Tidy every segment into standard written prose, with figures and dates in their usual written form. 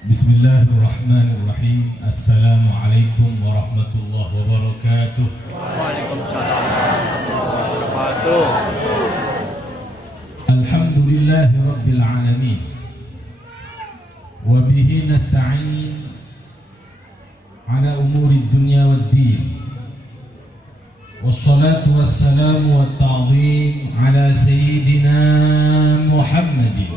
Bismillahirrahmanirrahim. Assalamualaikum warahmatullahi wabarakatuh. Waalaikumsalam warahmatullahi wabarakatuh. Alhamdulillahi rabbil alamin. Wa bihi nasta'in ala umuri dunya wad din. Wassalatu wassalamu wat ta'zim ala sayyidina Muhammadin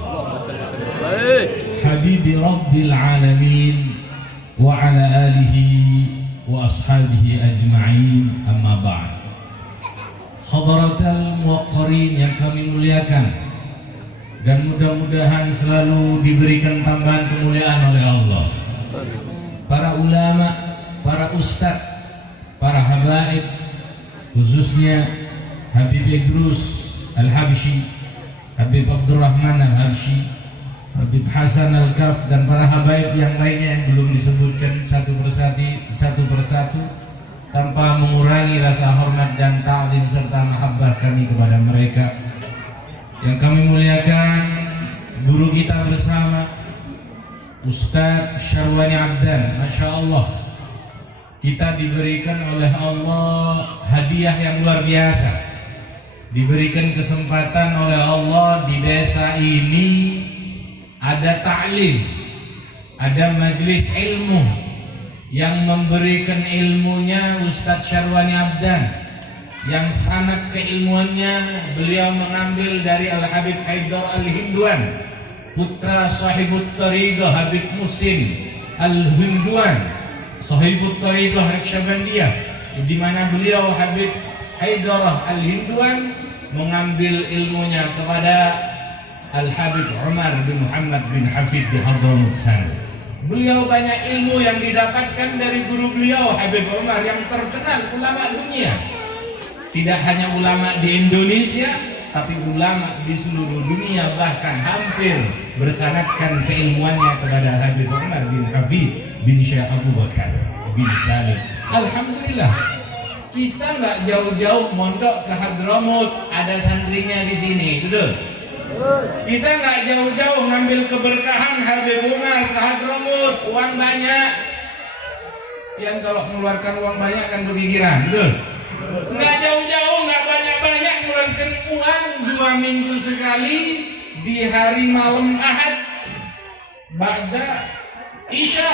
Habibi Rabbil Alamin wa ala alihi wa ashabihi ajma'in, amma ba'd. Hadaratal muwaqqarin yang kami muliakan, dan mudah-mudahan selalu diberikan tambahan kemuliaan oleh Allah. Para ulama, para ustadz, para habaib, khususnya Habib Idrus Al-Habsyi, Habib Abdurrahman Al-Habsyi, Habib Hasan Al-Kaf, dan para habaib yang lainnya yang belum disebutkan satu persatu tanpa mengurangi rasa hormat dan ta'zim serta mahabbah kami kepada mereka. Yang kami muliakan guru kita bersama Ustadz Syarwani Abdan. Masya Allah, kita diberikan oleh Allah hadiah yang luar biasa, diberikan kesempatan oleh Allah di desa ini ada ta'lim, ada majelis ilmu yang memberikan ilmunya Ustadz Syarwani Abdan, yang sanad keilmuannya beliau mengambil dari Al-Habib Haidar Al-Hindwan, putra sahibut tariqah Habib Muhsin Al-Hindwan, sahibut tariqah Rikshabandiyah, di mana beliau Habib Haidar Al-Hindwan mengambil ilmunya kepada Al-Habib Umar bin Muhammad bin Hafid di Hadramut Sana. Beliau banyak ilmu yang didapatkan dari guru beliau Habib Umar yang terkenal ulama dunia. Tidak hanya ulama di Indonesia, tapi ulama di seluruh dunia, bahkan hampir bersanadkan keilmuannya kepada Habib Umar bin Hafid bin Syekh Abu Bakar bin Salim. Alhamdulillah, kita nggak jauh-jauh mondok ke Hadramut, ada santrinya di sini, betul? Kita nggak jauh-jauh ngambil keberkahan Habib Umar ke Hadramut, uang banyak. Yang kalau mengeluarkan uang banyak kan kepikiran, betul? Nggak jauh-jauh, nggak banyak-banyak mengeluarkan uang 2 minggu sekali di hari malam Ahad ba'da Isya,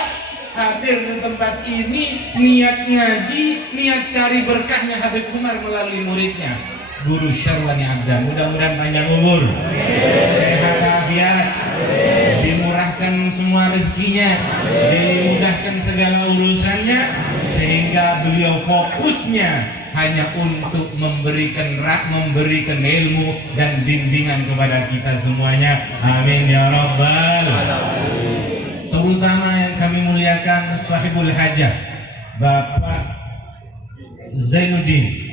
hadir di tempat ini, niat ngaji, niat cari berkahnya Habib Umar melalui muridnya Guru Syarwani Abdan. Mudah-mudahan panjang umur, sehat afiat, dimurahkan semua rezekinya, dimudahkan segala urusannya, sehingga beliau fokusnya hanya untuk memberikan ilmu dan bimbingan kepada kita semuanya. Amin ya rabbal alamin. Terutama yang kami muliakan sahibul hajah Bapak Zainuddin.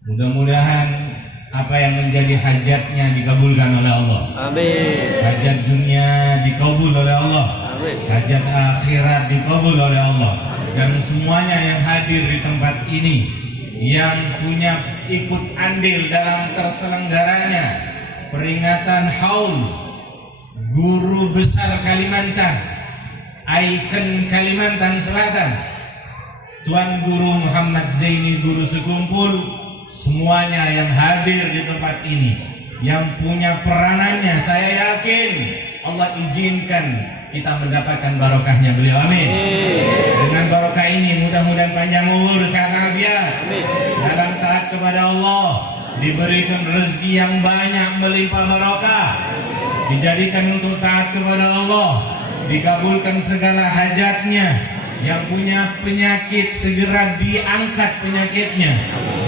Mudah-mudahan apa yang menjadi hajatnya dikabulkan oleh Allah. Amin. Hajat dunia dikabul oleh Allah. Amin. Hajat akhirat dikabul oleh Allah. Dan semuanya yang hadir di tempat ini, yang punya ikut andil dalam terselenggaranya peringatan Haul Guru Besar Kalimantan, ikon Kalimantan Selatan, Tuan Guru Muhammad Zaini Guru Sekumpul, semuanya yang hadir di tempat ini, yang punya peranannya, saya yakin Allah izinkan kita mendapatkan barokahnya beliau. Amin. Dengan barokah ini mudah-mudahan panjang umur, sehat afiat, dalam taat kepada Allah, diberikan rezeki yang banyak melimpah barokah, dijadikan untuk taat kepada Allah, dikabulkan segala hajatnya. Yang punya penyakit segera diangkat penyakitnya,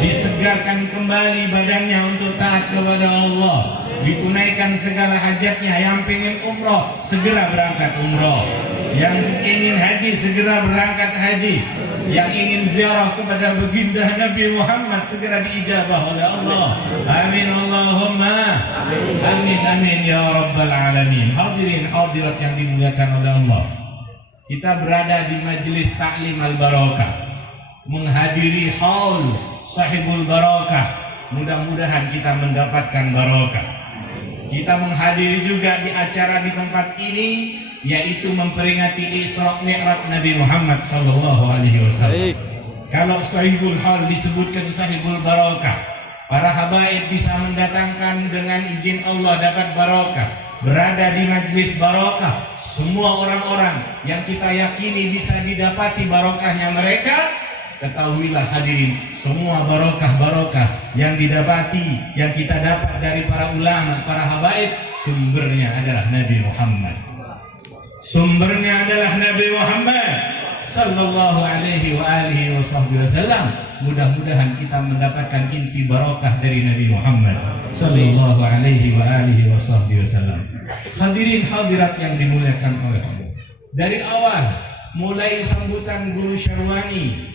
disegarkan kembali badannya untuk taat kepada Allah, ditunaikan segala hajatnya. Yang ingin umroh segera berangkat umroh, yang ingin haji segera berangkat haji, yang ingin ziarah kepada baginda Nabi Muhammad segera diijabah oleh Allah. Amin Allahumma amin amin ya rabbal alamin. Hadirin hadirat yang dimuliakan oleh Allah, kita berada di majelis Ta'lim Al-Barakah, menghadiri haul sahibul barakah. Mudah-mudahan kita mendapatkan barakah. Kita menghadiri juga di acara di tempat ini yaitu memperingati Isra Mi'raj Nabi Muhammad sallallahu alaihi wasallam. Kalau sahibul hal disebutkan sahibul barakah. Para habaib bisa mendatangkan dengan izin Allah dapat barakah, berada di majlis barakah. Semua orang-orang yang kita yakini bisa didapati barokahnya mereka, ketahuilah hadirin, semua barokah-barokah yang didapati, yang kita dapat dari para ulama, para habaib, sumbernya adalah Nabi Muhammad. Sumbernya adalah Nabi Muhammad sallallahu alaihi wa alihi wasallam. Mudah-mudahan kita mendapatkan inti barokah dari Nabi Muhammad sallallahu alaihi wa alihi wasallam. Hadirin hadirat yang dimuliakan oleh Allah. Dari awal mulai sambutan Guru Syarwani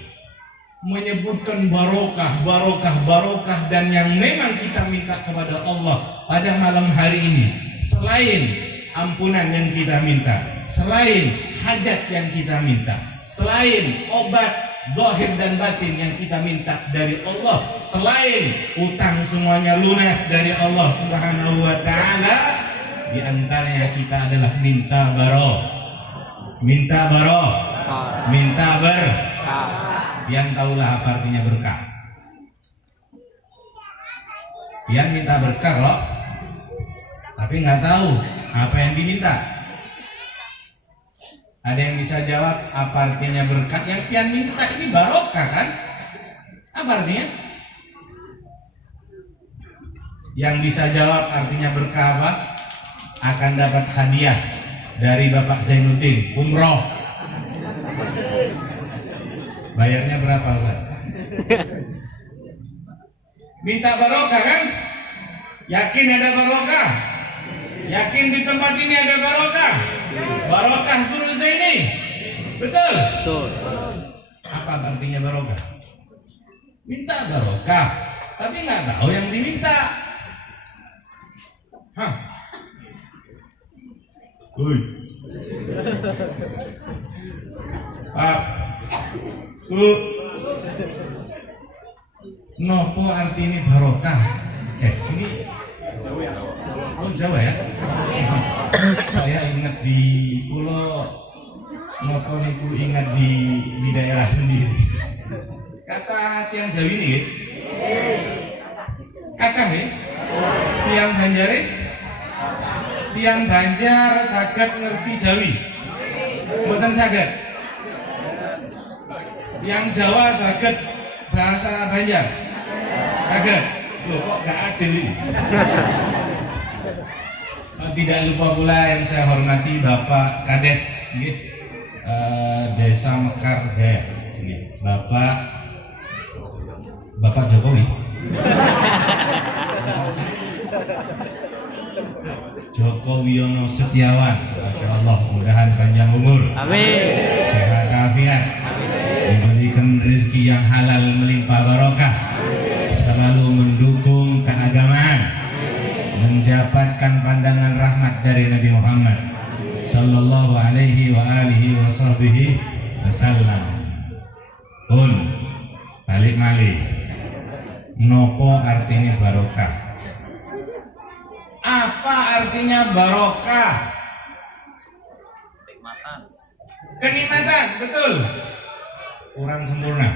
menyebutkan barokah dan yang memang kita minta kepada Allah pada malam hari ini, selain ampunan yang kita minta, selain hajat yang kita minta, selain obat zahir dan batin yang kita minta dari Allah, selain utang semuanya lunas dari Allah Subhanahu wa taala, di antaranya kita adalah minta berkah. Yang tahulah apa artinya berkah. Yang minta berkah loh, tapi nggak tahu apa yang diminta. Ada yang bisa jawab apa artinya berkah? Yang pian minta ini barokah kan? Apa artinya? Yang bisa jawab artinya berkah apa? Akan dapat hadiah dari Bapak Zainuddin umroh. Bayarnya berapa Ustaz? Minta barokah kan? Yakin ada barokah? Yakin di tempat ini ada barokah? Barokah Guru Zaini. Betul? Betul. Apa artinya barokah? Minta barokah, tapi nggak tahu yang diminta. Hah? Woi. Pak. Nopo artinya barokah? Ini Jawa ya? Saya ingat di Pulau Nopo niku ingat di daerah sendiri. Kata tiang Jawi ini, kata nih, tiang Banjare, tiang Banjar saged ngerti Jawi, mboten saged. Yang Jawa saged bahasa Banjar, saged. Loh kok gak adil ini? Tidak lupa pula yang saya hormati Bapak Kades, Desa Mekar Jaya, Bapak Jokowi. Joko Wiono Setiawan, Masya Allah, mudahan panjang umur, amin, sehat afiat, diberikan rezeki yang halal melimpah barokah, selalu mendukung keagamaan, mendapatkan pandangan rahmat dari Nabi Muhammad sallallahu alaihi wa alihi wasallam. Pun balik malih, nopo artinya barokah? Apa artinya barokah? Kenikmatan, betul. Kurang sempurna.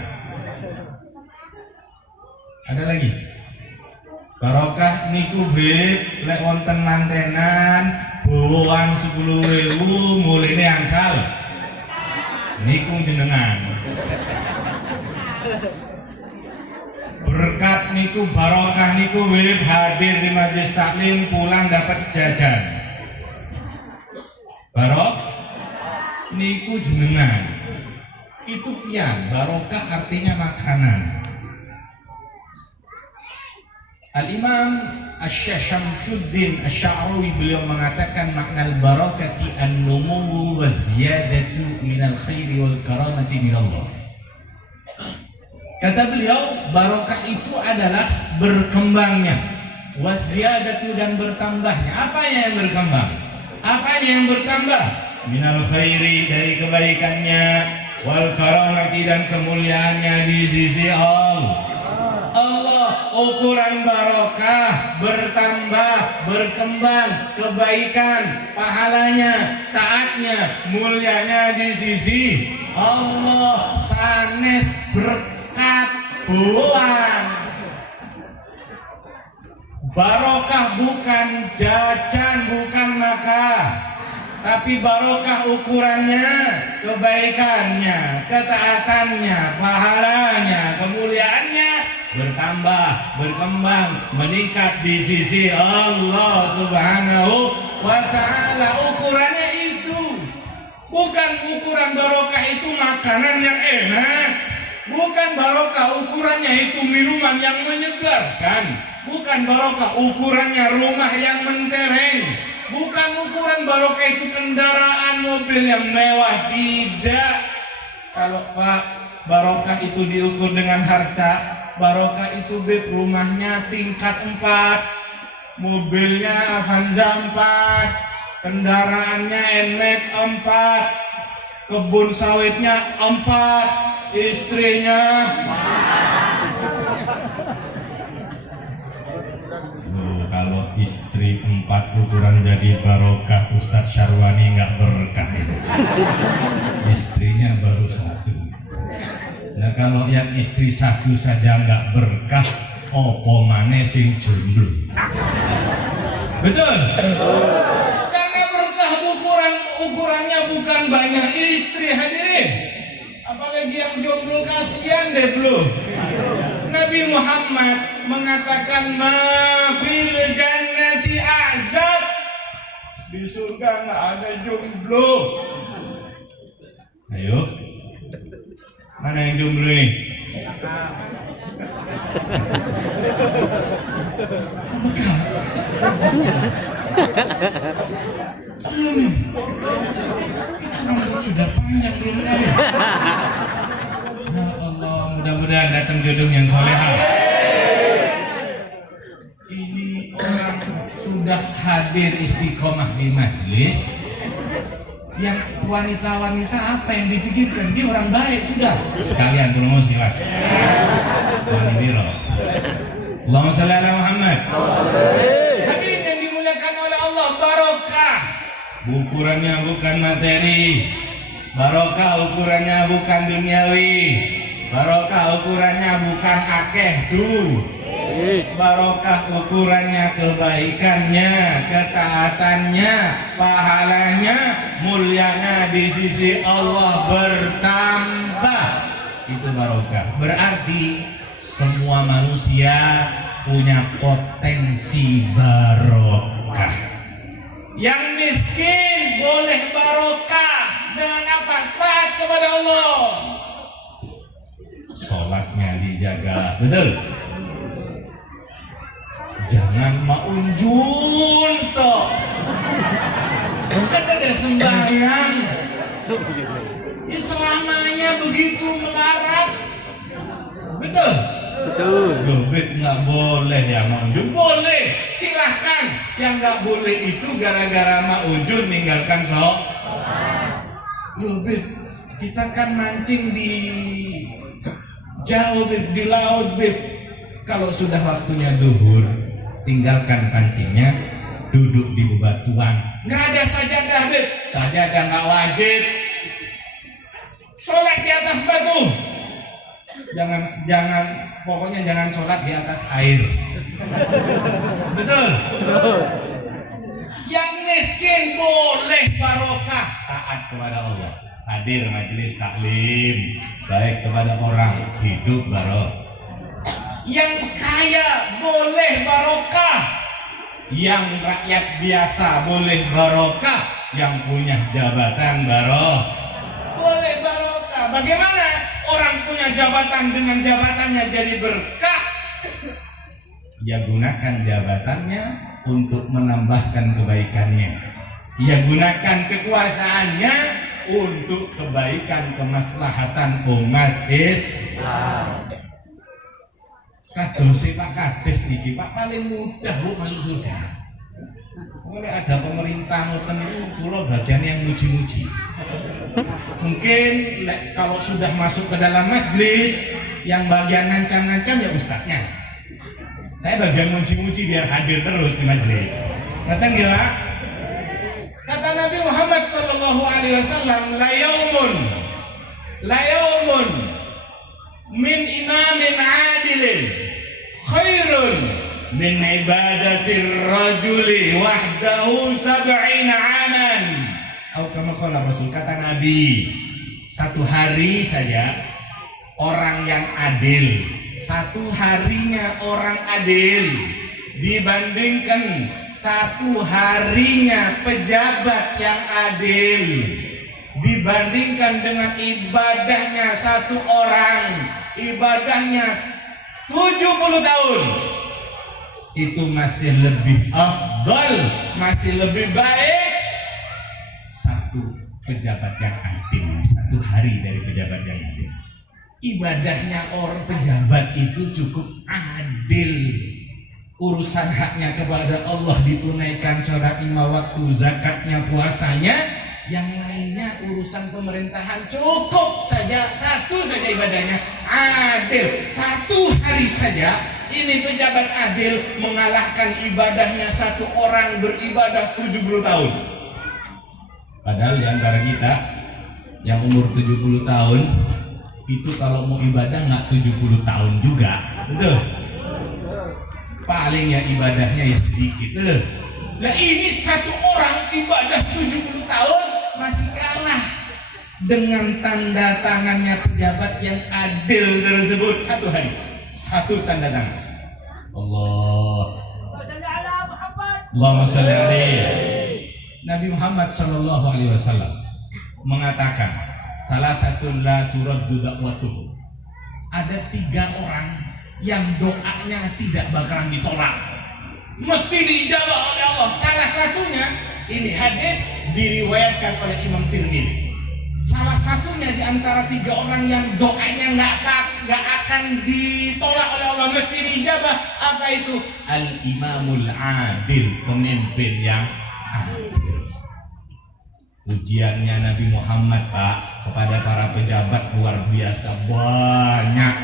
Ada lagi? Barokah niku bib lek wonten mantenan bawaan 10.000 muline angsal. Niku jenengan. Berkat niku barokah niku bib hadir di majelis taklim pulang dapat jajan. Barok niku jenengan. Itu pian, barokah artinya makanan. Al-Imam Asy-Syaikh Syamsuddin Asy-Sya'rawi beliau mengatakan makna al-barakati an-numu wa ziyadatu minal khairi wal karamati minallah. Kata beliau, barokah itu adalah berkembangnya, wa ziyadatu dan bertambahnya. Apanya yang berkembang? Apanya yang bertambah? Minal khairi dari kebaikannya, wal karamati dan kemuliaannya di sisi Allah. ukuran barokah, bertambah, berkembang, kebaikan, pahalanya, taatnya, mulianya di sisi Allah, sanes berkat buan. Barokah bukan jajan, bukan makan, tapi barokah ukurannya, kebaikannya, ketaatannya, pahalanya, kemuliaannya bertambah, berkembang, meningkat di sisi Allah Subhanahu wa ta'ala. Ukurannya itu bukan ukuran barokah itu makanan yang enak, bukan barokah ukurannya itu minuman yang menyegarkan, bukan barokah ukurannya rumah yang mentereng, bukan ukuran barokah itu kendaraan mobil yang mewah. Tidak. Kalau Pak, barokah itu diukur dengan harta, barokah itu beb rumahnya tingkat 4, mobilnya Avanza 4, kendaraannya NMAX 4, kebun sawitnya 4, istrinya kalau istri 4 ukuran jadi barokah, Ustadz Syarwani nggak berkah itu. Istrinya baru 1. Nah kalau yang istri 1 saja nggak berkah, opo maneh sing jomblo. Betul? Karena berkah ukurannya bukan banyak istri, hadirin. Apalagi yang jomblo, kasihan deh belum. Nabi Muhammad mengatakan ma fil jannati a'zab, di surga nggak ada jomblo. Ayo, mana yang jomblo nih? Apakah? Belum. Itu rambut sudah panjang belum kawin. Ya Allah, mudah-mudahan datang jodoh yang soleha. Ini orang sudah hadir istiqomah di majelis, yang wanita-wanita apa yang dipikirkan? Dia orang baik sudah. Sekalian promosi mas. Wani biro. Allahumma shalli ala Muhammad. Hadirin yang dimuliakan oleh Allah, barokah ukurannya bukan materi, barokah ukurannya bukan duniawi, barokah ukurannya bukan akeh barokah ukurannya kebaikannya, ketaatannya, pahalanya, mulianya di sisi Allah bertambah. Itu barokah. Berarti semua manusia punya potensi barokah. Yang miskin boleh barokah dengan apa? Taat kepada Allah, sholatnya dijaga, betul. Jangan maunjun toh, kan ada sembahyang ya selamanya begitu melarat, betul. Betul. Loh, nggak boleh ya maunjun, boleh silahkan. Yang nggak boleh itu gara-gara maunjun meninggalkan sholat. Loh, kita kan mancing di jauh di laut, kalau sudah waktunya duhur, tinggalkan pancingnya, duduk di bebatuan. Nggak ada sajadah, sajadah nggak wajib. Sholat di atas batu. Jangan, pokoknya jangan sholat di atas air. Betul? Yang miskin boleh barokah, taat kepada Allah. Hadir majelis taklim, baik kepada orang, hidup barokah. Yang kaya boleh barokah, yang rakyat biasa boleh barokah, yang punya jabatan barokah boleh barokah. Bagaimana orang punya jabatan dengan jabatannya jadi berkah? Ya gunakan jabatannya untuk menambahkan kebaikannya. Ya gunakan kekuasaannya untuk kebaikan kemaslahatan umat Islam. Kadose Pak Kades niki Pak paling mudah Bu masuk surga. Oleh ada pemerintah ngoten itu kula bagian yang muji-muji. Mungkin kalau sudah masuk ke dalam majlis, yang bagian ngancam-ngancam ya ustadznya. Saya bagian muji-muji biar hadir terus di majelis. Kata gila? Kata Nabi Muhammad sallallahu alaihi wasallam, la yaumun min imamin adilin khairun min ibadatir rajuli wahdahu 70 aman. Atau kama qala Rasul, kata Nabi, satu hari saja orang yang adil, satu harinya orang adil dibandingkan satu harinya pejabat yang adil, dibandingkan dengan ibadahnya satu orang, ibadahnya 70 tahun, itu masih lebih afdal, masih lebih baik satu pejabat yang adil, satu hari dari pejabat yang adil. Ibadahnya orang pejabat itu cukup adil, urusan haknya kepada Allah ditunaikan, sholat 5 waktu, zakatnya, puasanya, yang lainnya urusan pemerintahan cukup saja, satu saja ibadahnya adil, satu hari saja ini pejabat adil mengalahkan ibadahnya satu orang beribadah 70 tahun. Padahal di antara kita yang umur 70 tahun itu kalau mau ibadah nggak 70 tahun juga, betul? Paling ya ibadahnya ya sedikit. Nah ini satu orang ibadah 70 tahun masih kalah dengan tanda tangannya pejabat yang adil tersebut satu hari. Satu tanda tangan. Allahumma shalli alaihi. Nabi Muhammad sallallahu alaihi wasallam mengatakan, salah satu la turaddu da'watuhu. Ada 3 orang yang doanya tidak bakalan ditolak, mesti diijabah oleh Allah. Salah satunya, ini hadis diriwayatkan oleh Imam Tirmidzi. Salah satunya di antara 3 orang yang doanya nggak akan ditolak oleh Allah, mesti diijabah. Apa itu? Al-imamul adil, pemimpin yang adil. Ujiannya Nabi Muhammad, Pak, kepada para pejabat luar biasa banyak.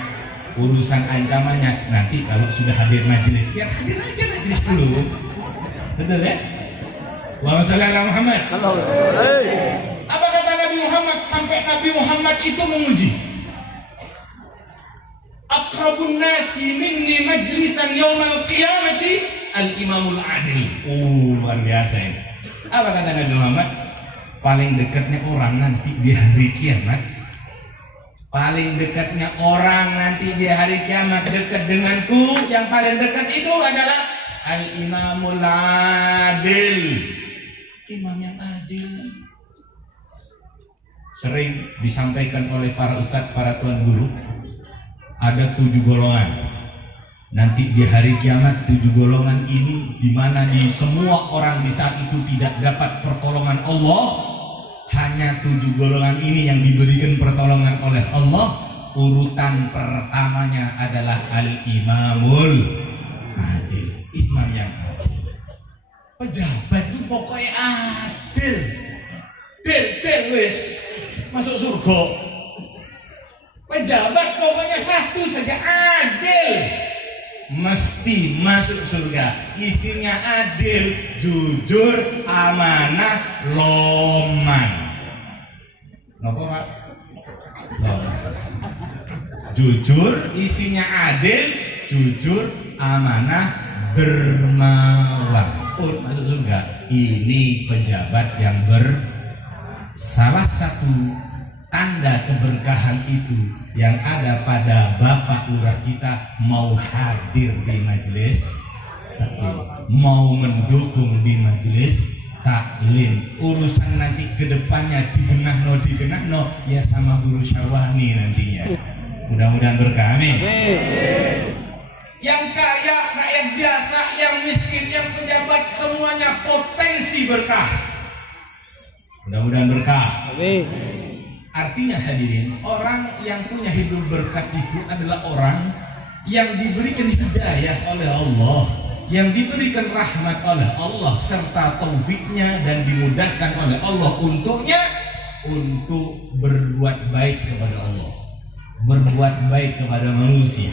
Urusan ancamannya nanti kalau sudah hadir majelis, biar hadir aja majelis dulu, betul ya? Wa sallallahu Muhammad. Apa kata Nabi Muhammad sampai Nabi Muhammad itu menguji? Aqrabun nasi minni majlisan yaumal qiyamati al-imamul adil. Luar biasa ini. Apa kata Nabi Muhammad? Paling dekatnya orang nanti di hari kiamat, paling dekatnya orang nanti di hari kiamat dekat denganku, yang paling dekat itu adalah al-imamul adil, imam yang adil. Sering disampaikan oleh para ustadz, para tuan guru, ada 7 golongan. Nanti di hari kiamat 7 golongan ini, di mana di semua orang di saat itu tidak dapat pertolongan Allah. Hanya 7 golongan ini yang diberikan pertolongan oleh Allah. Urutan pertamanya adalah al-imamul adil, imam yang adil. Pejabat itu pokoknya adil, adil wis masuk surga. Pejabat pokoknya satu saja, adil, mesti masuk surga. Isinya adil, jujur, amanah, loman. Napa Pak? Loman. Jujur, isinya adil, jujur, amanah, dermawan. Masuk surga. Ini pejabat yang salah satu tanda keberkahan itu yang ada pada bapak lurah kita mau hadir di majelis taklim, mau mendukung di majelis taklim. Urusan nanti kedepannya digenahno ya sama guru Syawahni nantinya. Mudah-mudahan berkah, amin. Yang kaya, rakyat biasa, yang miskin, yang pejabat, semuanya potensi berkah. Mudah-mudahan berkah. Amin. Artinya hadirin, orang yang punya hidup berkah itu adalah orang yang diberikan hidayah oleh Allah, yang diberikan rahmat oleh Allah serta taufiknya, dan dimudahkan oleh Allah untuknya untuk berbuat baik kepada Allah, berbuat baik kepada manusia.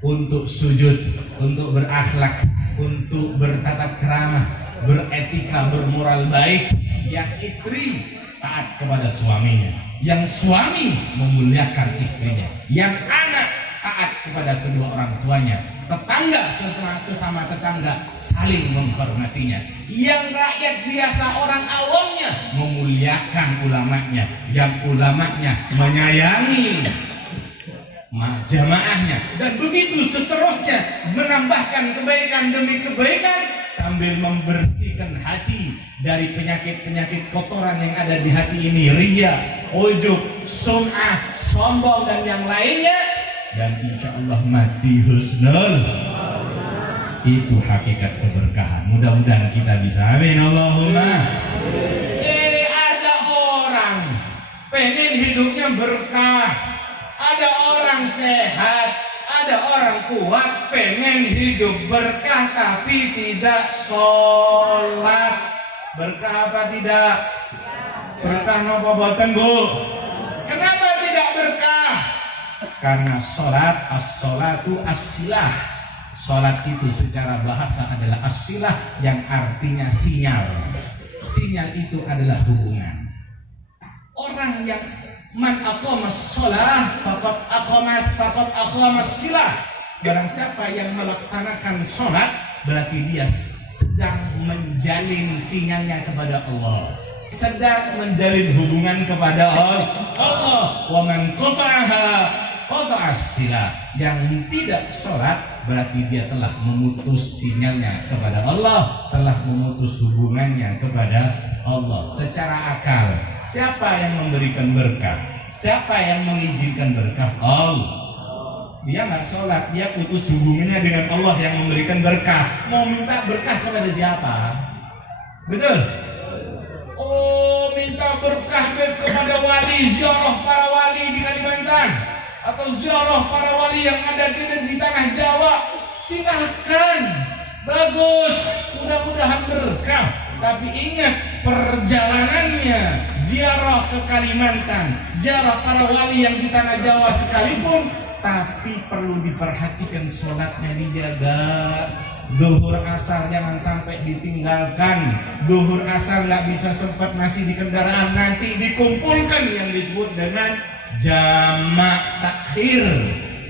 untuk sujud, untuk berakhlak, untuk bertata krama, beretika, bermoral baik. Yang istri taat kepada suaminya, yang suami memuliakan istrinya, yang anak taat kepada kedua orang tuanya, tetangga sesama tetangga saling menghormatinya, yang rakyat biasa orang awamnya memuliakan ulamanya, yang ulamanya menyayangi jamaahnya, dan begitu seterusnya, menambahkan kebaikan demi kebaikan sambil membersihkan hati dari penyakit-penyakit kotoran yang ada di hati ini, riya, ujub, sum'ah, sombong dan yang lainnya, dan insya Allah mati husnul. Itu hakikat keberkahan. Mudah-mudahan kita bisa. Amin Allahumma. Ada orang pengen hidupnya berkah, ada orang sehat, ada orang kuat pengen hidup berkah tapi tidak sholat. Berkah apa tidak? Berkah napa boten, Bu? Kenapa tidak berkah? Karena sholat, as-sholatu as-silah. Sholat itu secara bahasa adalah as-silah, yang artinya sinyal. Sinyal itu adalah hubungan. Orang yang man aqamas sholah faqad aqamas silah. Barang siapa yang melaksanakan sholat, berarti dia sedang menjalin sinyalnya kepada Allah, sedang menjalin hubungan kepada Allah. Wa man qata'aha qata'as silah. Yang tidak sholat berarti dia telah memutus sinyalnya kepada Allah, telah memutus hubungannya kepada Allah. Secara akal, siapa yang memberikan berkah? Siapa yang mengizinkan berkah? Allah. Dia nggak sholat, dia putus hubungannya dengan Allah yang memberikan berkah. Mau minta berkah kepada siapa? Betul? Oh, minta berkah kepada wali, ziarah para wali di Kalimantan, atau ziarah para wali yang ada di tanah Jawa, silahkan, bagus, mudah-mudahan berkah. Tapi ingat, perjalanannya ziarah ke Kalimantan, ziarah para wali yang di tanah Jawa sekalipun, tapi perlu diperhatikan sholatnya dijaga. Zuhur asar jangan sampai ditinggalkan. Zuhur asar nggak bisa sempat masih di kendaraan, nanti dikumpulkan yang disebut dengan jamak takhir,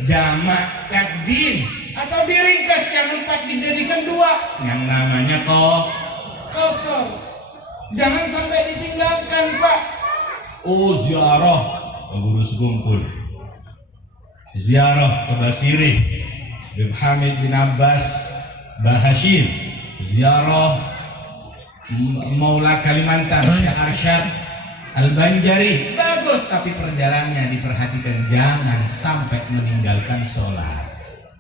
jamak takdim, atau diringkas yang 4 dijadikan 2, yang namanya qasar. Jangan sampai ditinggalkan, Pak. Oh, ziarah pengurus kumpul, ziarah ke Basirih bin Hamid bin Abbas Bahashir, ziarah Maula Kalimantan Syekh Arsyad Al-Banjari, bagus, tapi perjalanannya diperhatikan, jangan sampai meninggalkan sholat.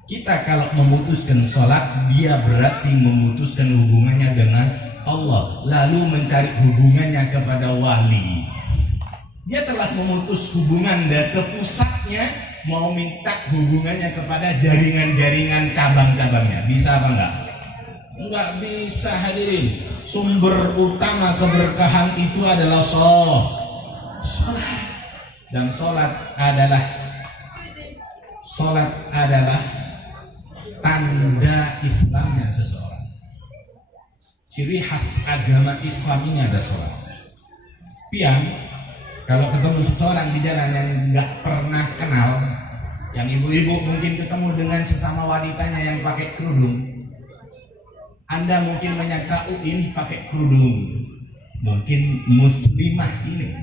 Kita kalau memutuskan sholat, dia berarti memutuskan hubungannya dengan Allah, lalu mencari hubungannya kepada wali. Dia telah memutus hubungan dan ke pusatnya, mau minta hubungannya kepada jaringan-jaringan cabang-cabangnya. Bisa apa enggak? Enggak bisa, hadirin. Sumber utama keberkahan itu adalah sholat. Dan sholat adalah tanda Islamnya seseorang. Ciri khas agama Islam ini ada sholat. Pian, kalau ketemu seseorang di jalan yang nggak pernah kenal, yang ibu-ibu mungkin ketemu dengan sesama wanitanya yang pakai kerudung, Anda mungkin menyangka, oh ini pakai kerudung, mungkin muslimah ini,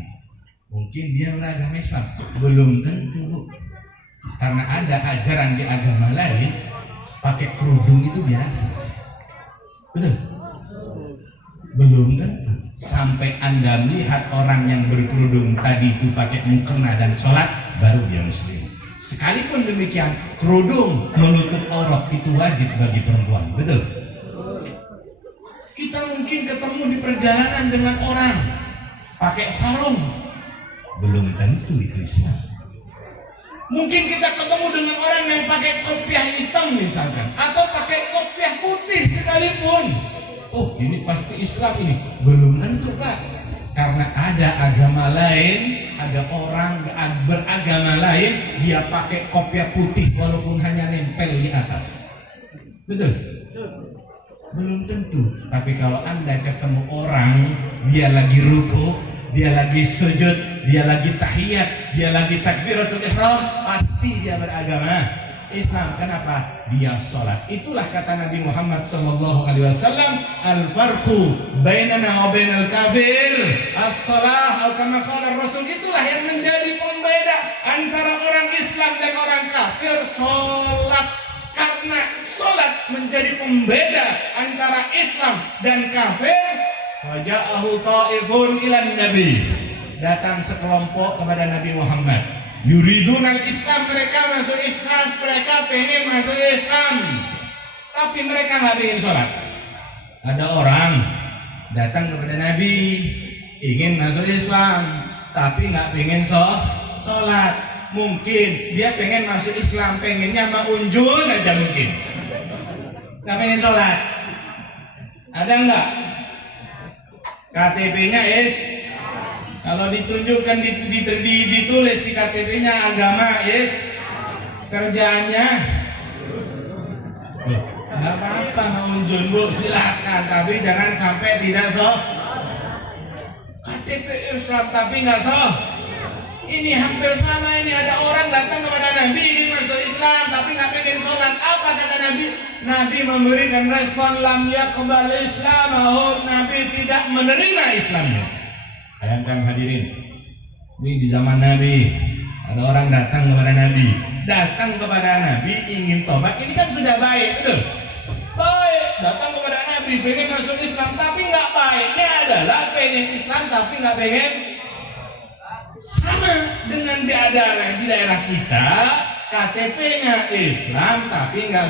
mungkin dia beragama Islam. Belum tentu, karena ada ajaran di agama lain pakai kerudung itu biasa. Betul? Belum tentu. Sampai Anda melihat orang yang berkerudung tadi itu pakai mukena dan sholat, baru dia muslim. Sekalipun demikian, kerudung menutup aurat itu wajib bagi perempuan. Betul? Kita mungkin ketemu di perjalanan dengan orang pakai sarung, belum tentu itu Islam. Mungkin kita ketemu dengan orang yang pakai kopiah hitam misalkan, atau pakai kopiah putih sekalipun, oh ini pasti Islam ini, belum tentu, Pak. Karena ada agama lain, ada orang beragama lain, dia pakai kopiah putih walaupun hanya nempel di atas. Betul? Belum tentu. Tapi kalau Anda ketemu orang, dia lagi ruku, dia lagi sujud, dia lagi tahiyat, dia lagi takbiratul ihram, pasti dia beragama Islam. Kenapa? Dia sholat. Itulah kata Nabi Muhammad SAW, al-farqu bainana wa bainal kafir as-salah, atau kama qala Rasul. Itulah yang menjadi pembeda antara orang Islam dan orang kafir, sholat. Karena sholat menjadi pembeda antara Islam dan kafir. Waja'ahu ta'ifun ilan Nabi, datang sekelompok kepada Nabi Muhammad, yuridunal Islam, mereka masuk Islam, mereka pengen masuk Islam, tapi mereka nggak pengen sholat. Ada orang datang kepada Nabi, ingin masuk Islam, tapi nggak pengen sholat. Mungkin dia pengen masuk Islam, pengennya sama unjun aja mungkin, nggak pengen sholat. Ada nggak? KTP-nya kalau ditunjukkan ditulis di KTP-nya agama kerjaannya nggak apa-apa, mau unjun Bu silakan, tapi jangan sampai tidak KTP Islam tapi nggak Ini hampir sama, ini ada orang datang kepada Nabi ingin masuk Islam tapi nggak pengen sholat. Apa kata Nabi? Nabi memberikan respon, lam yaqbal islamahum, Nabi tidak menerima Islamnya. Bayangkan hadirin, ini di zaman Nabi ada orang datang kepada Nabi ingin tobat. Ini kan sudah baik, betul? Baik, datang kepada Nabi pengen masuk Islam tapi nggak baiknya adalah pengen Islam tapi nggak pengen. Sama dengan di daerah kita, KTP-nya Islam tapi nggak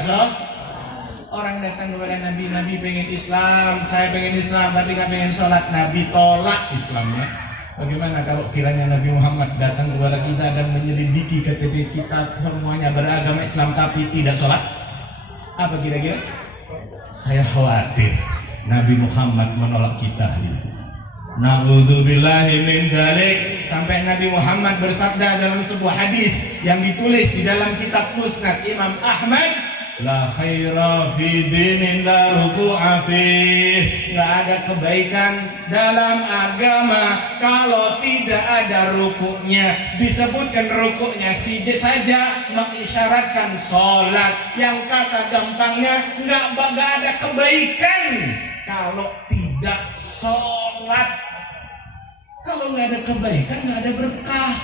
orang datang kepada Nabi, Nabi pengen Islam, saya pengen Islam tapi nggak pengen sholat, Nabi tolak Islamnya. Bagaimana kalau kiranya Nabi Muhammad datang kepada kita dan menyelidiki KTP kita semuanya beragama Islam tapi tidak sholat? Apa kira-kira? Saya khawatir Nabi Muhammad menolak kita. Na'udzubillahi min dzalik. Sampai Nabi Muhammad bersabda dalam sebuah hadis yang ditulis di dalam kitab Musnad Imam Ahmad, la khaira fi dinin la ruku'a fih. Nggak ada kebaikan dalam agama kalau tidak ada rukuknya. Disebutkan rukuknya saja mengisyaratkan sholat, yang kata gampangnya nggak ada kebaikan kalau tidak sholat. Kalau nggak ada kebaikan, nggak ada berkah.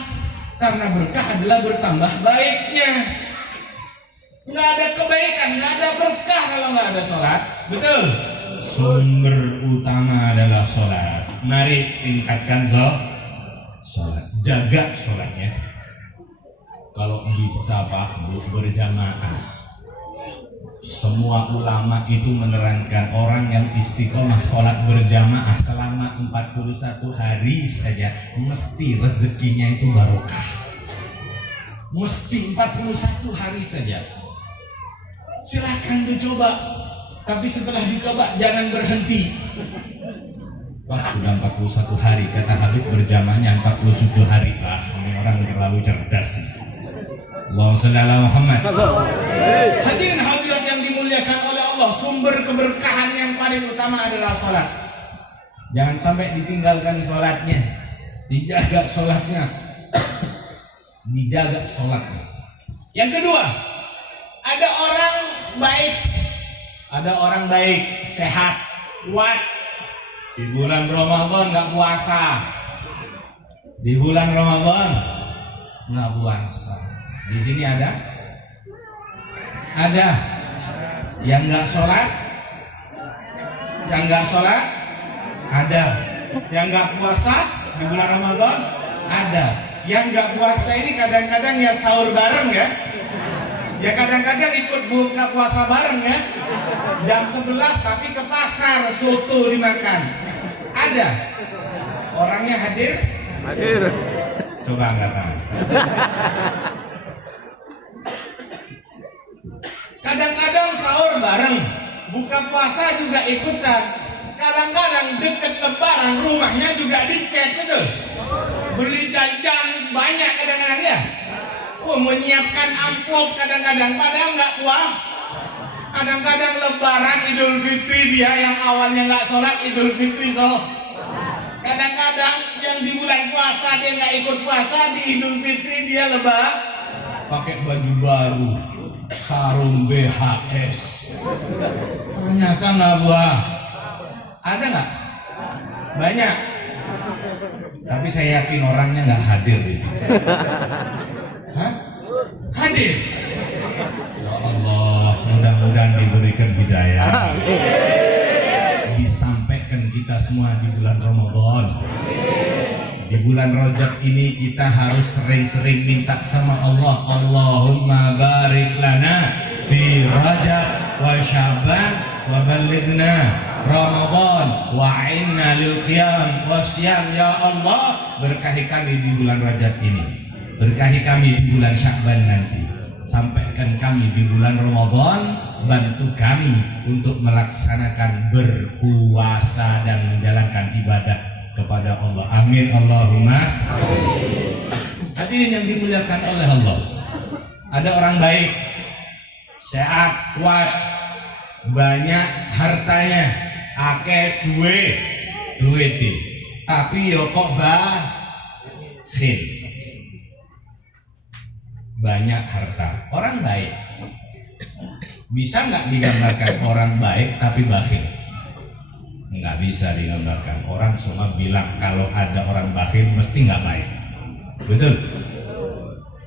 Karena berkah adalah bertambah baiknya. Nggak ada kebaikan, nggak ada berkah kalau nggak ada sholat. Betul? Sumber utama adalah sholat. Mari tingkatkan sholat. Jaga sholatnya. Kalau bisa Pak Bu berjamaah. Semua ulama itu menerangkan orang yang istiqomah sholat berjamaah selama 41 hari saja mesti rezekinya itu barokah. Mesti 41 hari saja. Silahkan dicoba, tapi setelah dicoba jangan berhenti. Wah, sudah 41 hari, kata Habib berjamaahnya 41 hari. Ini orang terlalu cerdas. Allahumma shalli ala Muhammad. Hadirin hadirat yang dimuliakan oleh Allah, sumber keberkahan yang paling utama adalah sholat. Jangan sampai ditinggalkan sholatnya, dijaga sholatnya. Dijaga sholatnya. Yang kedua, ada orang baik, sehat, kuat. Di bulan Ramadan nggak puasa. Di bulan Ramadan nggak puasa. Di sini ada yang nggak sholat, ada yang nggak puasa di bulan Ramadan, ada yang nggak puasa. Ini kadang-kadang ya sahur bareng ya kadang-kadang ikut buka puasa bareng ya, jam 11 tapi ke pasar soto dimakan. Ada orangnya hadir, coba angkat tangan. Kadang-kadang sahur bareng, buka puasa juga ikutan. Kadang-kadang deket lebaran rumahnya juga dicek, betul. Beli jajan banyak kadang-kadang ya. Menyiapkan amplop kadang-kadang, padahal nggak puas. Kadang-kadang lebaran Idul Fitri dia yang awalnya nggak sholat Idul Fitri kadang-kadang yang di bulan puasa dia nggak ikut puasa, di Idul Fitri dia lebaran pakai baju baru, sarung BHS. Ternyata nggak buah. Ada nggak? Banyak. Tapi saya yakin orangnya nggak hadir di sini. Hah? Hadir. Ya Allah, mudah-mudahan diberikan hidayah. Disampaikan kita semua di bulan Ramadan. Di bulan Rajab ini kita harus sering-sering minta sama Allah, Allahumma barik lana fi Rajab wa Sya'ban wa balighna Ramadan wa'inna lil qiyam wasyam. Ya Allah, berkahi kami di bulan Rajab ini, berkahi kami di bulan Sya'ban nanti, sampaikan kami di bulan Ramadan, bantu kami untuk melaksanakan berpuasa dan menjalankan ibadah kepada Allah. Amin Allahumma amin. Hadirin yang dimuliakan oleh Allah, ada orang baik, sehat, kuat, banyak hartanya, akeh duit, tapi yo kok bakhil. Banyak harta, orang baik. Bisa nggak digambarkan orang baik tapi bakhil? Nggak bisa digambarkan. Orang semua bilang kalau ada orang bakhil mesti nggak baik, betul?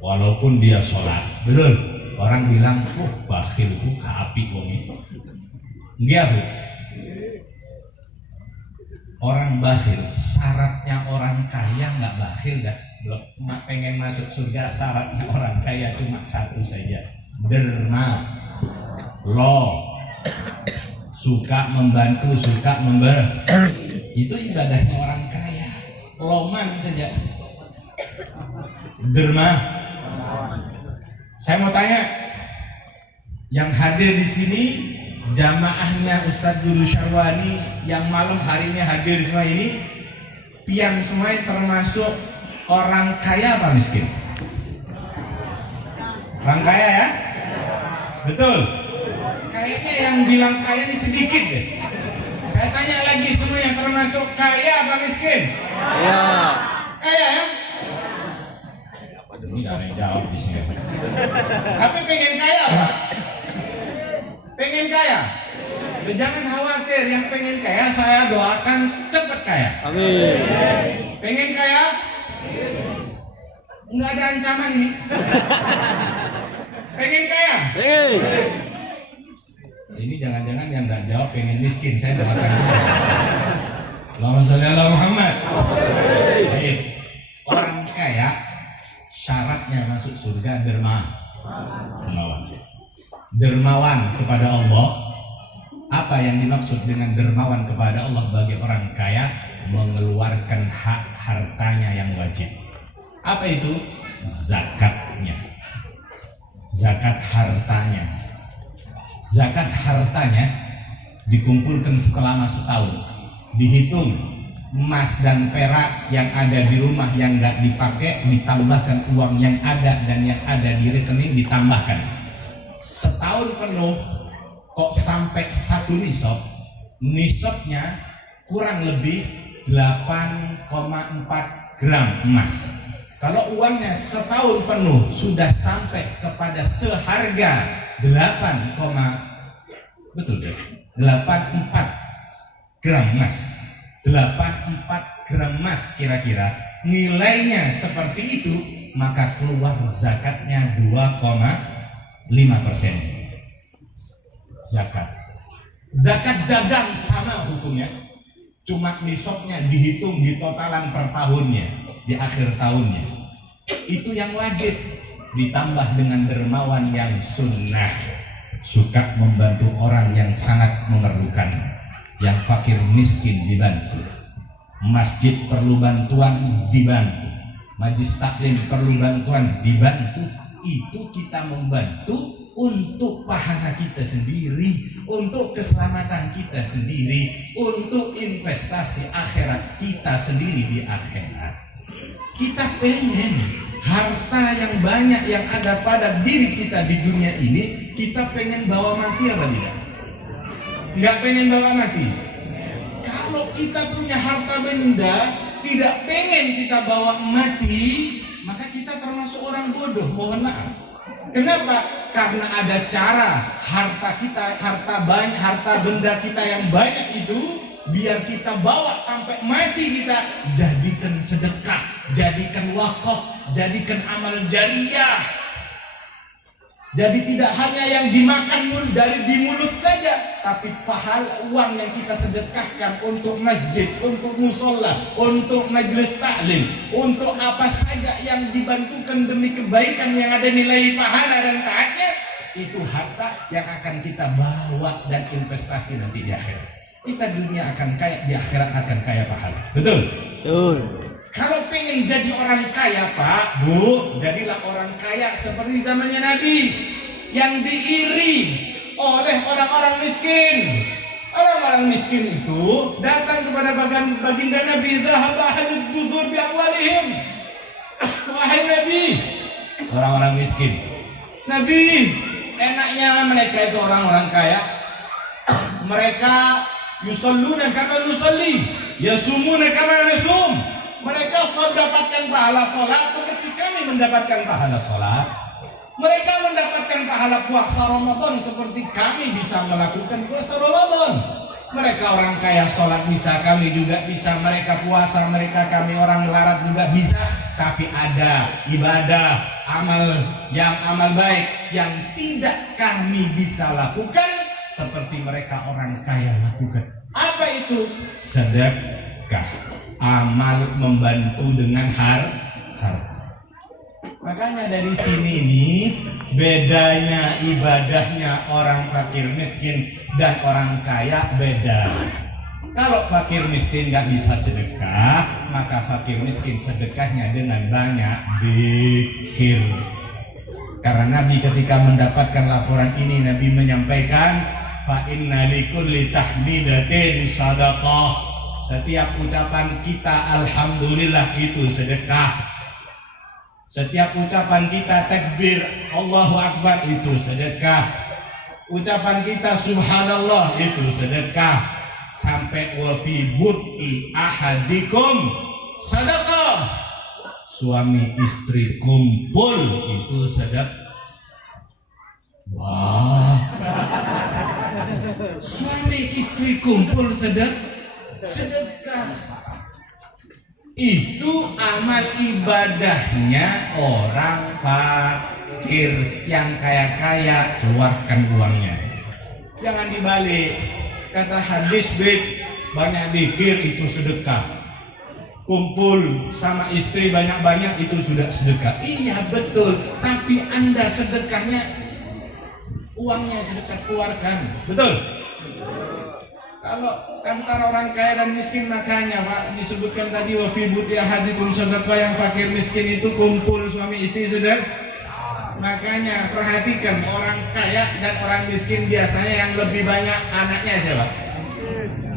Walaupun dia sholat, betul? Orang bilang, oh bakhil tuh kaapi wongi. Nggih Bu. Orang bakhil, syaratnya orang kaya nggak bakhil dah. Pengen masuk surga syaratnya orang kaya cuma satu saja, derma, lo, suka membantu, suka memberi. Itu ibadahnya orang kaya. Loman saja, derma. Saya mau tanya, yang hadir di sini jamaahnya Ustadz Guru Syarwani yang malam harinya hadir semua ini, pian semua termasuk orang kaya apa miskin? Orang kaya ya? Betul. Kayaknya yang bilang kaya ini sedikit deh. Saya tanya lagi, semua yang termasuk kaya apa miskin? Kaya. Kaya ya? Ini gak ada yang jawab di sini. Tapi pengen kaya Pak? Pengen kaya? Jangan khawatir, yang pengen kaya saya doakan cepat kaya. Amin. Pengen kaya? Nggak ada ancaman nih. Pengen kaya? Ini jangan-jangan yang nggak jawab pengen miskin, saya doakan. Allahumma sholli ala Muhammad. Baik. Orang kaya syaratnya masuk surga dermawan kepada Allah. Apa yang dimaksud dengan dermawan kepada Allah bagi orang kaya? Mengeluarkan hak hartanya yang wajib. Apa itu? Zakatnya. Zakat hartanya. Zakat hartanya dikumpulkan selama setahun. Dihitung emas dan perak yang ada di rumah yang nggak dipakai, ditambahkan uang yang ada dan yang ada di rekening ditambahkan. Setahun penuh kok sampai satu nisab. Nisabnya kurang lebih 8,4 gram emas. Kalau uangnya setahun penuh sudah sampai kepada seharga 84 gram emas. 84 gram emas kira-kira nilainya seperti itu, maka keluar zakatnya 2,5%. Zakat dagang sama hukumnya, cuma nisabnya dihitung di totalan per tahunnya, di akhir tahunnya. Itu yang wajib, ditambah dengan dermawan yang sunnah, suka membantu orang yang sangat memerlukan, yang fakir miskin dibantu, masjid perlu bantuan dibantu, majelis taklim perlu bantuan dibantu. Itu kita membantu untuk pahala kita sendiri, untuk keselamatan kita sendiri, untuk investasi akhirat kita sendiri di akhirat. Kita pengen harta yang banyak yang ada pada diri kita di dunia ini, kita pengen bawa mati apa tidak? Nggak pengen bawa mati. Kalau kita punya harta benda, tidak pengen kita bawa mati, maka kita termasuk orang bodoh, mohon maaf. Kenapa? Karena ada cara harta kita, harta benda kita yang banyak itu, biar kita bawa sampai mati, kita jadikan sedekah, jadikan wakaf, jadikan amal jariah. Jadi tidak hanya yang dimakan di mulut saja, tapi pahala uang yang kita sedekahkan untuk masjid, untuk musola, untuk majelis taklim, untuk apa saja yang dibantukan demi kebaikan yang ada nilai pahala dan taatnya, itu harta yang akan kita bawa dan investasi nanti di akhirat. Kita dunia akan kaya, di akhirat akan kaya pahala. Betul? Betul. Kalau pengen jadi orang kaya, Pak, Bu, jadilah orang kaya seperti zamannya Nabi, yang diiri oleh orang-orang miskin. Orang-orang miskin itu datang kepada baginda Nabi, "Dhahaba ahlud dzuhur bi amwalihim." Wahai Nabi, orang-orang miskin. Nabi, enaknya mereka itu orang-orang kaya. Mereka yusalluna kama nusalli, yasumuna kama nasum. Mereka mendapatkan pahala sholat seperti kami mendapatkan pahala sholat. Mereka mendapatkan pahala puasa Ramadan seperti kami bisa melakukan puasa Ramadan. Mereka orang kaya sholat bisa, kami juga bisa. Mereka puasa, kami orang melarat juga bisa. Tapi ada ibadah, amal baik yang tidak kami bisa lakukan seperti mereka orang kaya lakukan. Apa itu? Sedekah, amal membantu dengan harta. Makanya dari sini nih bedanya ibadahnya orang fakir miskin dan orang kaya beda. Kalau fakir miskin nggak bisa sedekah, maka fakir miskin sedekahnya dengan banyak zikir. Karena Nabi ketika mendapatkan laporan ini, Nabi menyampaikan, fa inna likulli tahmidatin sadaqah. Setiap ucapan kita alhamdulillah itu sedekah. Setiap ucapan kita takbir Allahu Akbar itu sedekah. Ucapan kita subhanallah itu sedekah. Sampai wa fi buti ahadikum sedekah. Suami istri kumpul itu sedekah. Wah. Suami istri kumpul sedekah. Itu amal ibadahnya orang fakir. Yang kaya-kaya keluarkan uangnya, jangan dibalik. Kata hadis banyak zikir itu sedekah. Kumpul sama istri banyak-banyak itu sudah sedekah. Iya betul, tapi Anda sedekahnya uangnya sedekah keluarkan. Betul? Kalau antara orang kaya dan miskin, makanya Pak disebutkan tadi wa fi buti ahadikum sedekah, yang fakir miskin itu kumpul suami istri sedekah. Makanya perhatikan, orang kaya dan orang miskin biasanya yang lebih banyak anaknya siapa?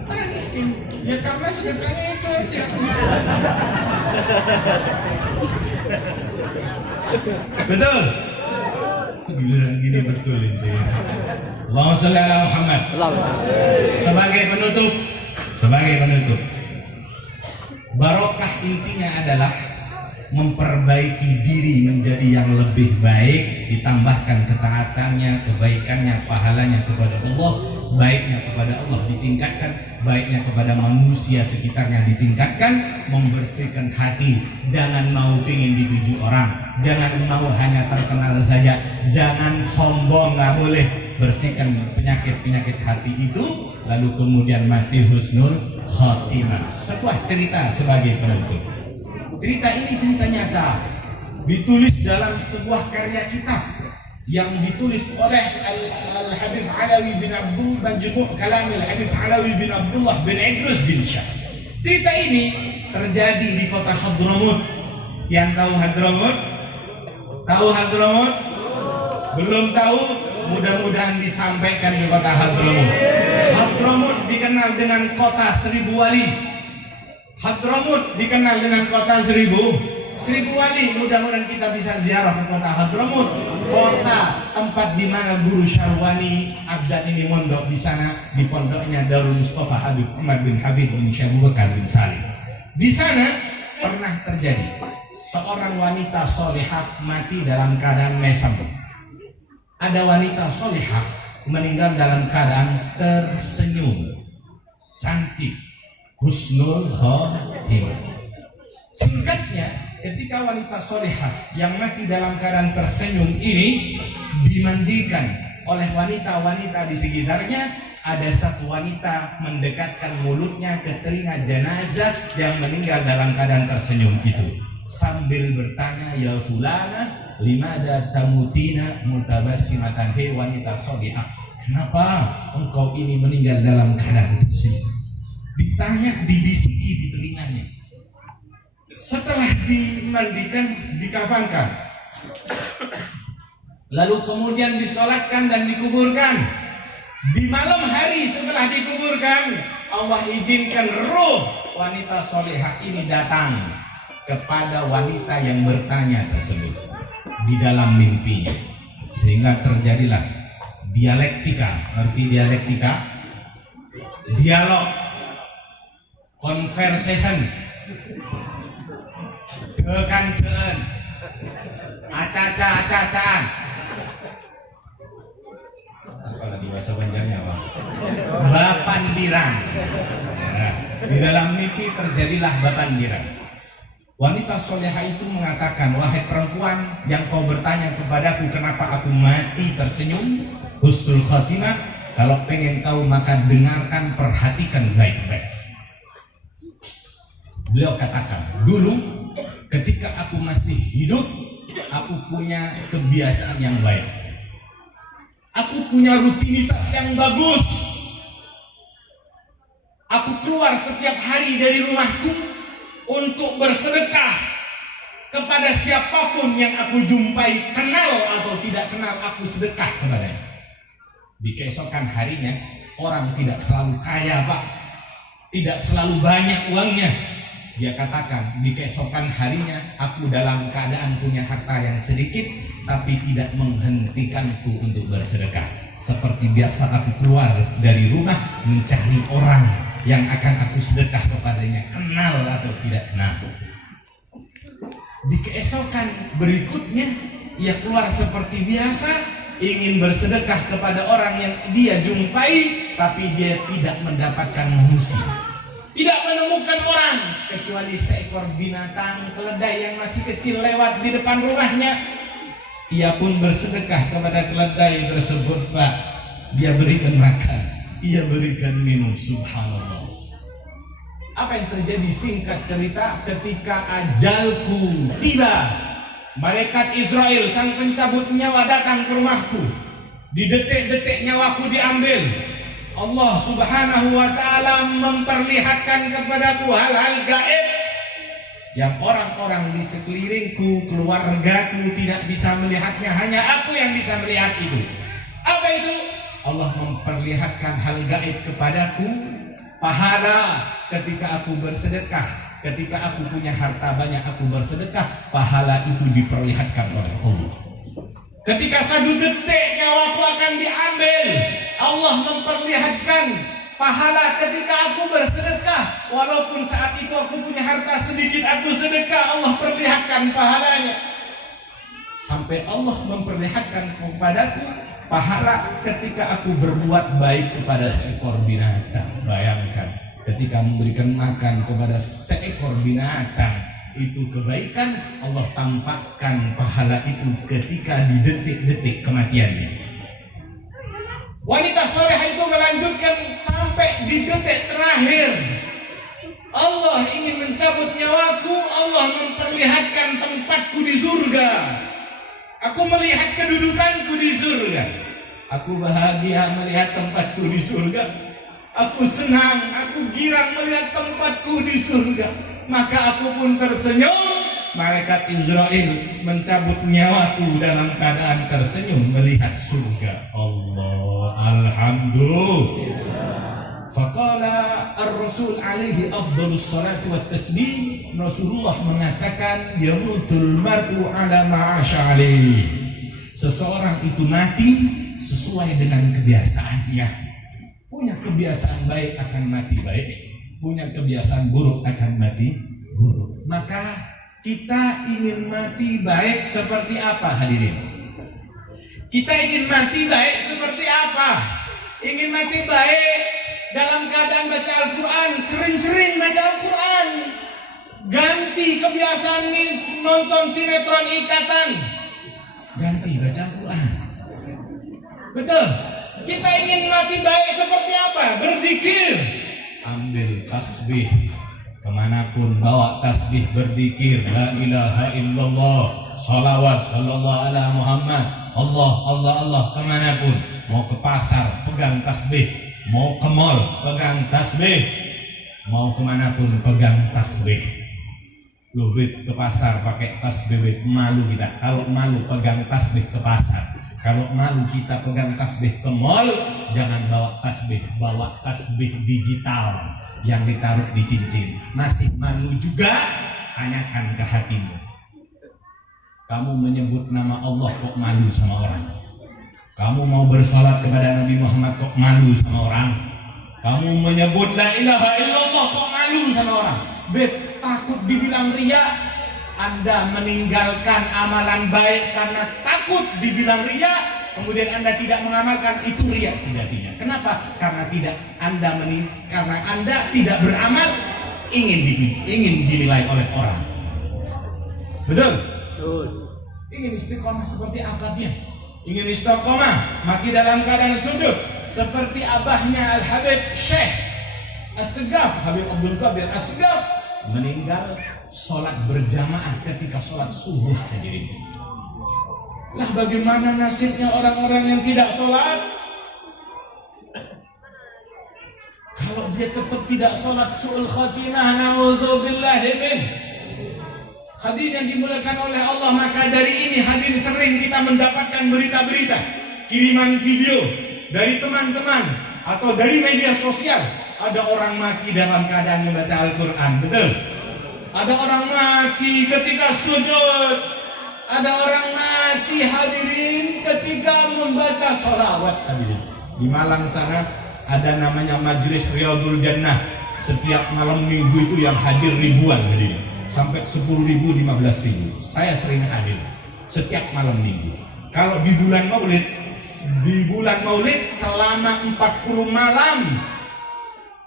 Orang miskin. Ya karena sedekahnya itu aja. Betul? Giliran gini betul ini. Allahumma shalli ala Muhammad. Sebagai penutup, barokah intinya adalah memperbaiki diri menjadi yang lebih baik, ditambahkan ketaatannya, kebaikannya, pahalanya kepada Allah, baiknya kepada Allah ditingkatkan, baiknya kepada manusia sekitarnya ditingkatkan, membersihkan hati. Jangan mau ingin dipuji orang, jangan mau hanya terkenal saja, jangan sombong, nggak boleh. Bersihkan penyakit hati itu, lalu kemudian mati husnul khotimah. Sebuah cerita sebagai penutup. Cerita ini cerita nyata, ditulis dalam sebuah karya kitab yang ditulis oleh Al-Habib Alawi bin Abdul Majmu' Kalam Al-Habib Alawi bin Abdullah bin Idrus bin Syah. Cerita ini terjadi di kota Hadramut. Yang tahu Hadramut? Tahu Hadramut? Belum tahu? Mudah-mudahan disampaikan di kota Hadramut. Hadramut dikenal dengan kota 1000 wali. Hadramut dikenal dengan kota 1000 wali. Mudah-mudahan kita bisa ziarah ke kota Hadramut, kota tempat di mana Guru Syarwani Abdan ini mondok di sana, di pondoknya Darul Mustafa Habib Umar bin Habib bin Syekh Abu Bakar bin Salim. Di sana pernah terjadi seorang wanita solehah mati dalam keadaan mesem. Ada wanita solehah meninggal dalam keadaan tersenyum, cantik, husnul khotimah. Singkatnya, ketika wanita solehah yang mati dalam keadaan tersenyum ini dimandikan oleh wanita-wanita di sekitarnya, ada satu wanita mendekatkan mulutnya ke telinga jenazah yang meninggal dalam keadaan tersenyum itu, sambil bertanya, ya fulana limada tamutina mutabassimatan, hei wanita solehah, kenapa engkau ini meninggal dalam keadaan tersenyum? Ditanya, dibisiki di telinganya. Setelah dimandikan, dikafankan, lalu kemudian disolatkan dan dikuburkan. Di malam hari setelah dikuburkan, Allah izinkan ruh wanita solehah ini datang kepada wanita yang bertanya tersebut di dalam mimpinya, sehingga terjadilah dialektika. Arti dialektika? Dialog, conversation, dekan-dekan, acaca-acacaan. Apalagi bahasa Banjarnya apa? Bapandiran. Nah, di dalam mimpi terjadilah bapandiran. Wanita solehah itu mengatakan, wahai perempuan yang kau bertanya kepadaku kenapa aku mati tersenyum, husnul khotimah, kalau pengen tahu maka dengarkan, perhatikan baik-baik. Beliau katakan, dulu ketika aku masih hidup, aku punya kebiasaan yang baik. Aku punya rutinitas yang bagus. Aku keluar setiap hari dari rumahku untuk bersedekah kepada siapapun yang aku jumpai, kenal atau tidak kenal, aku sedekah kepadanya. Di keesokan harinya, orang tidak selalu kaya, Pak, tidak selalu banyak uangnya. Dia katakan, di keesokan harinya aku dalam keadaan punya harta yang sedikit, tapi tidak menghentikanku untuk bersedekah. Seperti biasa aku keluar dari rumah mencari orang yang akan aku sedekah kepadanya, kenal atau tidak kenal. Di keesokan berikutnya, ia keluar seperti biasa, ingin bersedekah kepada orang yang dia jumpai, tapi dia tidak mendapatkan manusia. Tidak menemukan orang kecuali seekor binatang keledai yang masih kecil lewat di depan rumahnya. Ia pun bersedekah kepada keledai tersebut, Pak. Dia berikan makan, ia berikan minum, subhanallah. Apa yang terjadi? Singkat cerita, ketika ajalku tiba, malaikat Israel, sang pencabut nyawa, datang ke rumahku. Di detik-detik nyawaku diambil. Allah subhanahu wa ta'ala memperlihatkan kepadaku hal-hal gaib yang orang-orang di sekelilingku, keluargaku tidak bisa melihatnya, hanya aku yang bisa melihat itu. Apa itu? Allah memperlihatkan hal gaib kepadaku, pahala ketika aku bersedekah. Ketika aku punya harta banyak, aku bersedekah, pahala itu diperlihatkan oleh Allah. Ketika satu detik nyawaku akan diambil, Allah memperlihatkan pahala ketika aku bersedekah. Walaupun saat itu aku punya harta sedikit, aku sedekah, Allah perlihatkan pahalanya. Sampai Allah memperlihatkan kepadaku pahala ketika aku berbuat baik kepada seekor binatang. Bayangkan, ketika memberikan makan kepada seekor binatang, itu kebaikan, Allah tampakkan pahala itu ketika di detik-detik kematiannya. Wanita solehah itu melanjutkan sampai di detik terakhir. Allah ingin mencabut nyawaku, Allah memperlihatkan tempatku di surga. Aku melihat kedudukanku di surga. Aku bahagia melihat tempatku di surga. Aku senang, aku girang melihat tempatku di surga. Maka aku pun tersenyum malaikat Israel mencabut nyawaku dalam keadaan tersenyum melihat surga. Allah, alhamdulillah. Faqala ar-rasul alaihi afdhalus salatu wat tasbih. Rasulullah mengatakan yamutul mar'u ala ma'asha alaih. Seseorang itu mati sesuai dengan kebiasaannya. Punya kebiasaan baik akan mati baik, punya kebiasaan buruk akan mati buruk. Maka kita ingin mati baik seperti apa, hadirin? Kita ingin mati baik seperti apa? Ingin mati baik dalam keadaan baca Al-Quran, sering-sering baca Al-Quran. Ganti kebiasaan ini nonton sinetron ikatan, ganti baca Al-Quran. Betul. Kita ingin mati baik seperti apa? Berzikir. Ambil tasbih, kemanapun bawa tasbih, berzikir la ilaha illallah, salawat sallallahu ala Muhammad, Allah Allah Allah. Kemanapun, mau ke pasar pegang tasbih, mau ke mall pegang tasbih, mau kemanapun pegang tasbih. Lu ke pasar pakai tasbih, malu kita. Kalau malu pegang tasbih ke pasar, kalau malu kita pegang tasbih ke mall, jangan bawa tasbih digital yang ditaruh di cincin. Masih malu juga, tanyakan ke hatimu. Kamu menyebut nama Allah kok malu sama orang? Kamu mau bersalat kepada Nabi Muhammad kok malu sama orang? Kamu menyebut la ilaha illallah kok malu sama orang? Takut dibilang riya. Anda meninggalkan amalan baik karena takut dibilang riya, kemudian Anda tidak mengamalkan, itu riya sejatinya. Kenapa? Karena Anda tidak beramal, ingin dinilai oleh orang. Betul? Betul. Ingin istiqomah seperti apa dia? Ingin istiqomah mati dalam keadaan sujud seperti abahnya Al-Habib Syekh As-Segaf, Habib Abdul Qadir As-Segaf, meninggal sholat berjamaah ketika sholat subuh, hadirin. Lah bagaimana nasibnya orang-orang yang tidak sholat? Kalau dia tetap tidak sholat, su'ul khatimah, na'udzubillahi min. Hadirin yang dimuliakan oleh Allah, maka dari ini hadirin sering kita mendapatkan berita-berita, kiriman video dari teman-teman atau dari media sosial. Ada orang mati dalam keadaan membaca Al-Quran, betul? Ada orang mati ketika sujud. Ada orang mati, hadirin, ketika membaca sholawat, hadirin. Di Malang sana ada namanya Majelis Riyadul Jannah. Setiap malam minggu itu yang hadir ribuan, hadirin. Sampai 10.000, 15.000. Saya sering hadir setiap malam minggu. Kalau di bulan Maulid selama 40 malam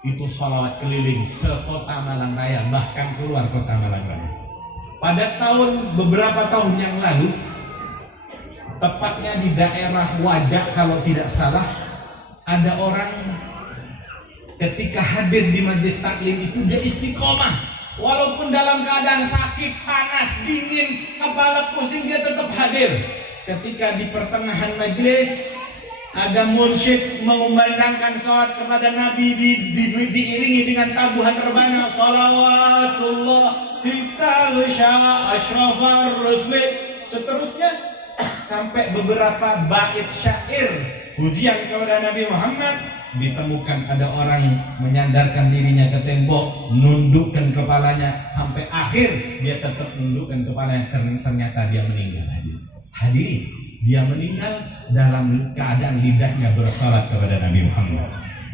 itu sholawat keliling sekota Malang Raya, bahkan keluar kota Malang Raya. Pada beberapa tahun yang lalu, tepatnya di daerah Wajak kalau tidak salah, ada orang ketika hadir di majelis taklim itu dia istiqomah, walaupun dalam keadaan sakit, panas, dingin, kepala pusing, dia tetap hadir. Ketika di pertengahan majelis ada munsyid mengumandangkan salawat kepada Nabi, diiringi dengan tabuhan rebana, salawatullah hitasya ashrafar rusli, seterusnya sampai beberapa bait syair pujian kepada Nabi Muhammad. Ditemukan ada orang menyandarkan dirinya ke tembok, nundukkan kepalanya, sampai akhir dia tetap nundukkan kepalanya, ternyata dia meninggal. Hadirin, dia meninggal dalam keadaan lidahnya bersalat kepada Nabi Muhammad.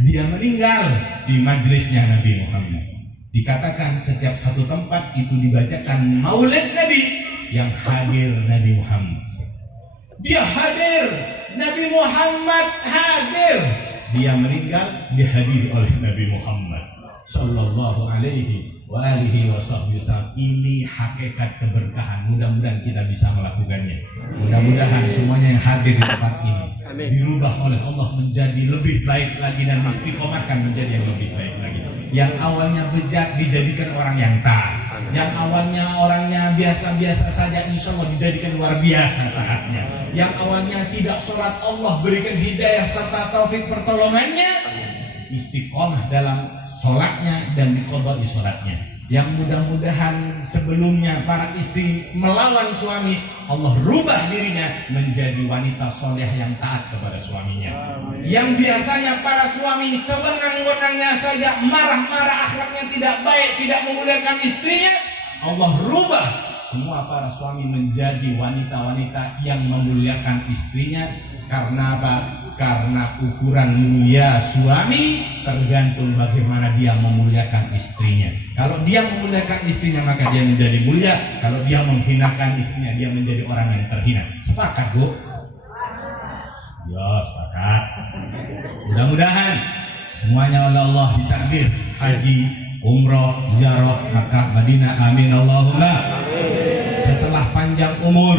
Dia meninggal di majelisnya Nabi Muhammad. Dikatakan setiap satu tempat itu dibacakan maulid Nabi, yang hadir Nabi Muhammad. Dia hadir, Nabi Muhammad hadir. Dia meninggal dihadiri oleh Nabi Muhammad sallallahu alaihi wa alihi wasallam. Ini hakikat keberkahan. Mudah-mudahan kita bisa melakukannya. Mudah-mudahan semuanya yang hadir di tempat ini dirubah oleh Allah menjadi lebih baik lagi, dan istiqomahkan menjadi yang lebih baik lagi. Yang awalnya bejat dijadikan orang yang taat. Yang awalnya orangnya biasa-biasa saja, insya Allah dijadikan luar biasa taatnya. Yang awalnya tidak sholat, Allah berikan hidayah serta taufik pertolongannya, istiqomah dalam sholatnya dan diqodai sholatnya. yang mudah-mudahan sebelumnya para istri melawan suami, Allah rubah dirinya menjadi wanita soleh yang taat kepada suaminya. Yang biasanya para suami sewenang-wenangnya saja, marah-marah, akhlaknya tidak baik, tidak memuliakan istrinya, Allah rubah semua para suami menjadi wanita-wanita yang memuliakan istrinya. Karena apa? Karena ukuran mulia suami tergantung bagaimana dia memuliakan istrinya. Kalau dia memuliakan istrinya maka dia menjadi mulia. Kalau dia menghinakan istrinya dia menjadi orang yang terhina. Sepakat, Bu? Ya, sepakat. Mudah-mudahan semuanya oleh Allah ditakdir haji, umroh, ziarah Makkah, Madinah. Amin Allahumma. Setelah panjang umur,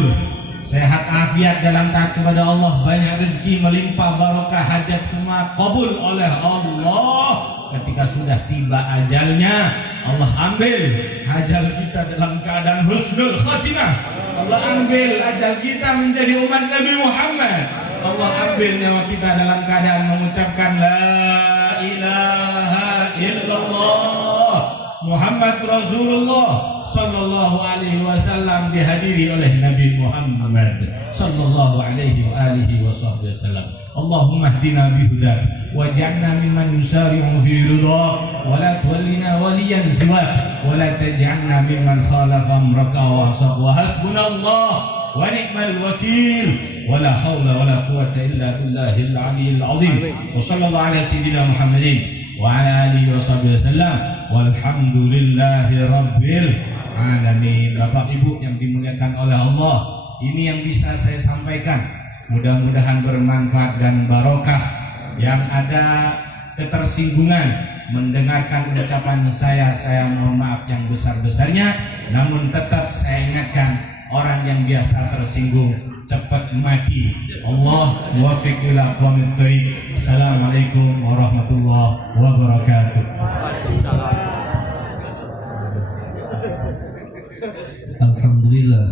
sehat afiat dalam taat kepada Allah, banyak rezeki melimpah, barokah, hajat semua kabul oleh Allah. Ketika sudah tiba ajalnya, Allah ambil ajal kita dalam keadaan husnul khatimah. Allah ambil ajal kita menjadi umat Nabi Muhammad. Allah ambil nyawa kita dalam keadaan mengucapkan la ilaha illallah Muhammad Rasulullah sallallahu alaihi wasallam, dihadiri oleh Nabi Muhammad sallallahu alaihi wa alihi wasallam. Allahumma hdina bihudak waj'alna mimman yusari'u fi ridha wa la tuwallina waliyan siwak wa la taj'alna mimman khalafa amraka wa asaq wa hasbunallah wa ni'mal wakil wa la hawla wa la quwwata illa billahil aliyyil azim. Wa sallallahu ala sayyidina Muhammadin wa ala alihi wasallam walhamdulillahi rabbil alamin. Bapak Ibu yang dimuliakan oleh Allah, ini yang bisa saya sampaikan. Mudah-mudahan bermanfaat dan barokah. Yang ada ketersinggungan mendengarkan ucapan saya mohon maaf yang besar-besarnya. Namun tetap saya ingatkan, orang yang biasa tersinggung cepat mati. Allah muwaffiq ila aqwamit thoriq. Assalamualaikum warahmatullahi wabarakatuh. Waalaikumsalam. Alhamdulillah.